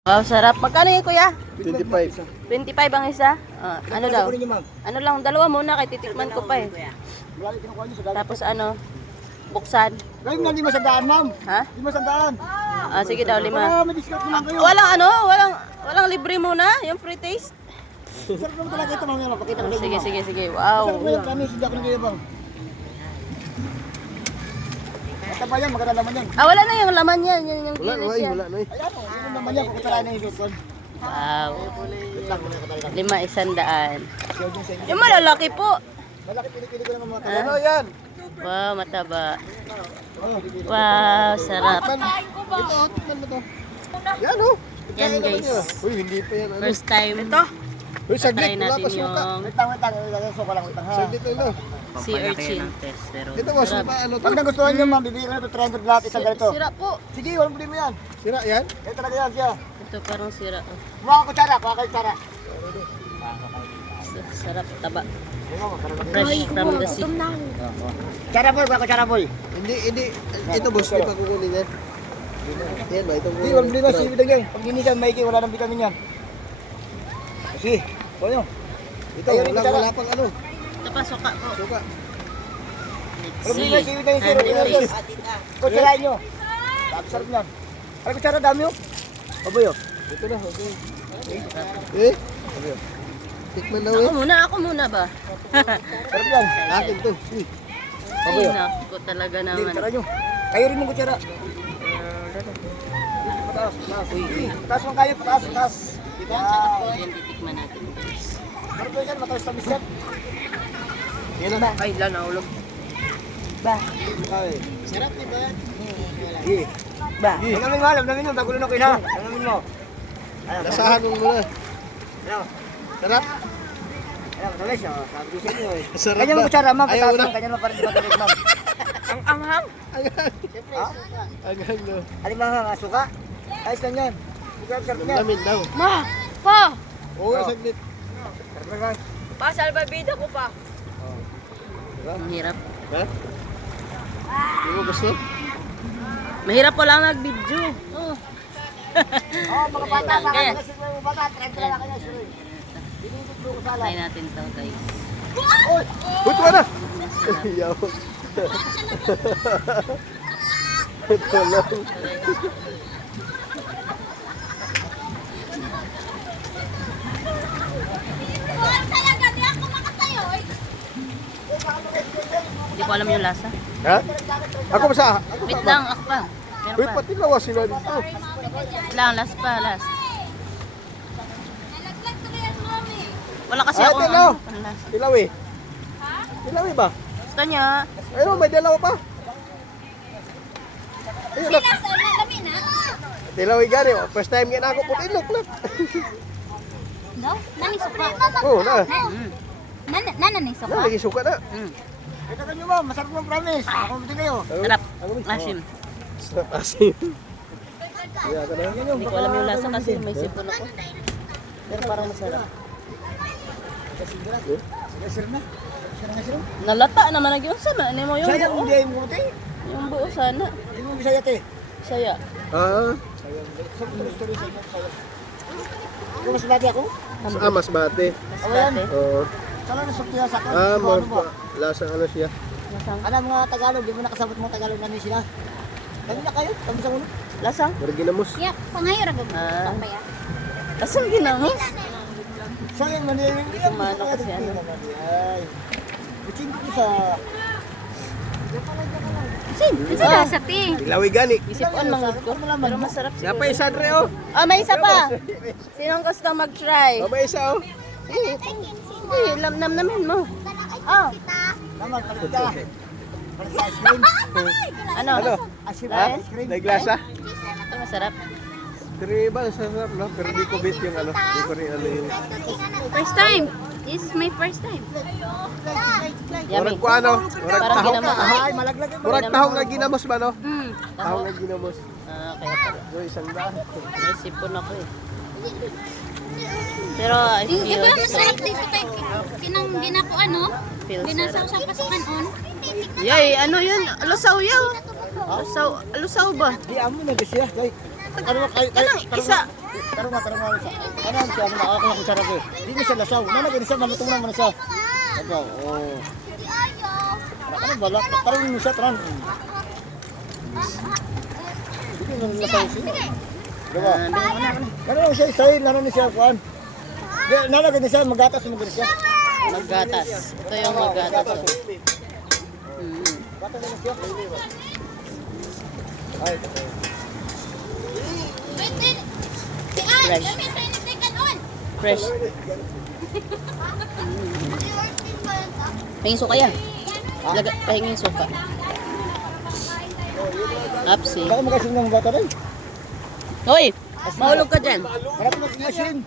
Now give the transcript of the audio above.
Wow, sarap. Magkano yun, kuya? 25. 25 ang isa? Ano daw? Ano lang, dalawa muna kay titikman ko pa eh. Tapos ano, buksan. Gawin na 500, ma'am. Ha? 500. Sige daw, 5. May discount naman kayo. Walang libre muna, yung free taste. Sarap naman talaga ito, ma'am. Pakita ko sa inyo, Sige, ma'am. sige. Sarap Wow. na yan, promise. Hindi ako nag-iibang. Mataba yan, maganda naman yan. Wala na yung laman yan. Yan yung Wala gilis na, yan. wala na. Ayan, yun naman yan. Kukutalain na yung sukon. Wow. Wait lang, muna ko talaga. 500. Share din sa inyo. Yung malalaki po. Malaki, pili-pili ko naman mga Ah. Ano yan? Wow, mataba. Oh, pili-pili. Wow, sarap. Ito, tignan mo to. Yan oh. Yan guys. Uy, hindi pa yan. Ano? First time. Ito. Uy, Try saglit. Wala natin pa suka. yung Wait lang. Suka lang, wait lang ha. Saglit na lang. sea urchin. Ito mo, suka ano to? Pag nagustuhan nyo, ma'am, bibigyan ko na ito 300 lahat isang ganito. Sira po. Sige, walang problema yan. Sira yan? Ito talaga yan siya. Ito parang sira. Kuha ka kutsara, kuha ka kutsara. Sarap, taba. Fresh from the sea. Kutsara boy, kuha kutsara boy. Hindi. Ito boss, hindi pa kukunin yan. Yan ba, itong... Hindi, walang problema, sige lang yan. Pag hindi ka maiki, wala nang vitamin yan. Sige, kuha nyo. Ito, Ayun, kutsara. wala pang ano. Ito pa, suka po. Suka. Walang problema, sige tayo sir. Kutsarain nyo. Sarap niyan. Ay, kutsara dami oh. Baboy oh. Ito na, okay. Eh? Sabi oh. Tikman daw Ako muna ba? Sarap yan. Akin to. Uy. Ay, naku talaga Hindi, naman. kutsara nyo. Kayo rin mong kutsara. Pataas, pataas. Pataas mo kayo, pataas, pataas. Yan, titikman natin guys. Sarap yan, mataas na bisep. Yan na. Ay, lang naulog. Okay. Sarap, diba? Sige. Lamin mo, lamin mo, bago lunokin ha. Lamin mo. Ayun, Lasahan mo muna. ayun. Sarap. Ayun, matalas oh. Sabi ko sa inyo eh. Sarap Ganyan mo ba? kutsara, ma'am. Ayaw Pataas na. mo, ganyan mo para di matalig, ma'am. Ang anghang. Ha? Agan no. Alimahang, suka. Ayos lang yan. Sarap, sarap yan. Lamin daw. Ma! Pa! Oo, saglit. Sarap na yan. Pa, salbabida ko pa. Ang hirap. Ha? Hindi mo gusto? Mahirap po lang nag-video. Oh, mga bata, Kaya. mga mga bata, try ko lang kayo, sir. Binibig ko sa Try natin to guys. Buto na! Yaw. Ito lang. Hindi ko alam yung lasa. Ha? Ako ba sa... Wait lang, ako pa. Uy, Meron pa. pati lawas sila dito. Wait lang, last pa, last. Wala kasi Ay, akong tilaw. panlasa. Tilawi. Tilawi ba? Gusto niya? Ayun, may dalawa pa. Ayun na. Tilawi gani. Oh. First time nga na ako putinok na. Oo, na. Nalagi suka na. Ito kanyo, ma'am. Masarap ng promise. Ako din kayo. Sarap. Asim. Stop asin. Kaya ka na. Hindi ko alam yung lasa kasi may sipon ako. Pero parang masarap. Sir na. Sir na, sir. Nalata naman nagyon sa ano mo yung Sayang, buo. hindi ay muti. Yung buo sana. Hindi mo bisaya te. Saya. Ah, Story sa inyo. Kung mas bati ako? mas bate. Ayan. Oo. Kala na sukti sa akin. Ah, Ano ba? lasa ano siya. Lasang. Ano mga Tagalog, di mo nakasabot mga Tagalog namin sila. Kami na kayo, kami sa ulo. Lasang? Marginamos. Ya, pangayo ra gud. Ah. Pampaya. Lasang ginamos? Sayang man yun. Sa manok kasi ano. Ay. Kucing ko sa... Sin. Sa lasa ti. Tilawi gani. Isipon mangod ko. Pero masarap Siya siguro. pa isa dre oh. May isa pa. Sinong gusto mag-try? Oh, may isa oh. Sige. Sige, lamnam namin mo. Oh. Naman, palit ka. Palit sa ice cream. Ano? Ano? Ice cream, Ha? ice cream. May glasa? Ito masarap. Pero iba, sarap no? Pero di ko bit yung ano. Di ko rin ano yung... First time. This is my first time. Yummy. Murag ko ano? Murag Parang tahong. ginamos. Ay, malaglag yun. Murag tahong nga ginamos ba no? Tahong nga ginamos. Kaya pala. So, isang daan. May sipon ako eh. Pero I Di feel ba masarap dito kay kinang ginako ano? Feels Ginasaw sa pasukan on. Yay, ano yun? Lusaw yaw. Lusaw ba? Di amo na siya, guys. isa. Tarong nga isa. Ano siya, ako na kung sarap eh. Hindi niya siya lasaw. Nanagin siya, malutong naman siya. Ito, oh. Ano ba? Tarong niyo siya, tarong. Hindi niya lasaw siya. Diba? Ano lang siya, isayin, ano niya siya, kuhan. Nanagin niya siya, magatas, nanagin siya. Maggatas. Ito yung maggatas. Oh. Gatas niya siya. Ay, Wait, wait. Si Ann, Fresh. dami tayo nagtikan on. Fresh. Pahingso kaya. Pahingin suka. Upsi. baka magasin ng bata rin. Hoy! Mahulog ka dyan. Harap mo ng machine.